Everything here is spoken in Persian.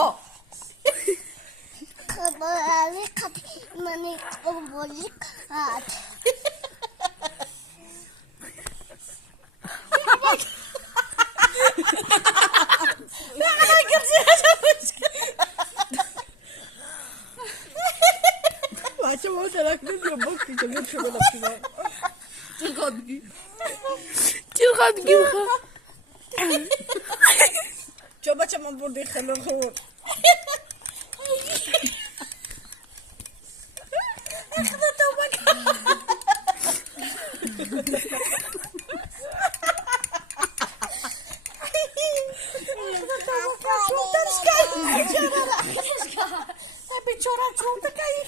بابا خبالك ماني قبولك هات Macam mau salah tu dia bok kita ni coba nak تلقى تجيبها coba macam budi خلوه اخذ توبك tapi curang-curang tak kayak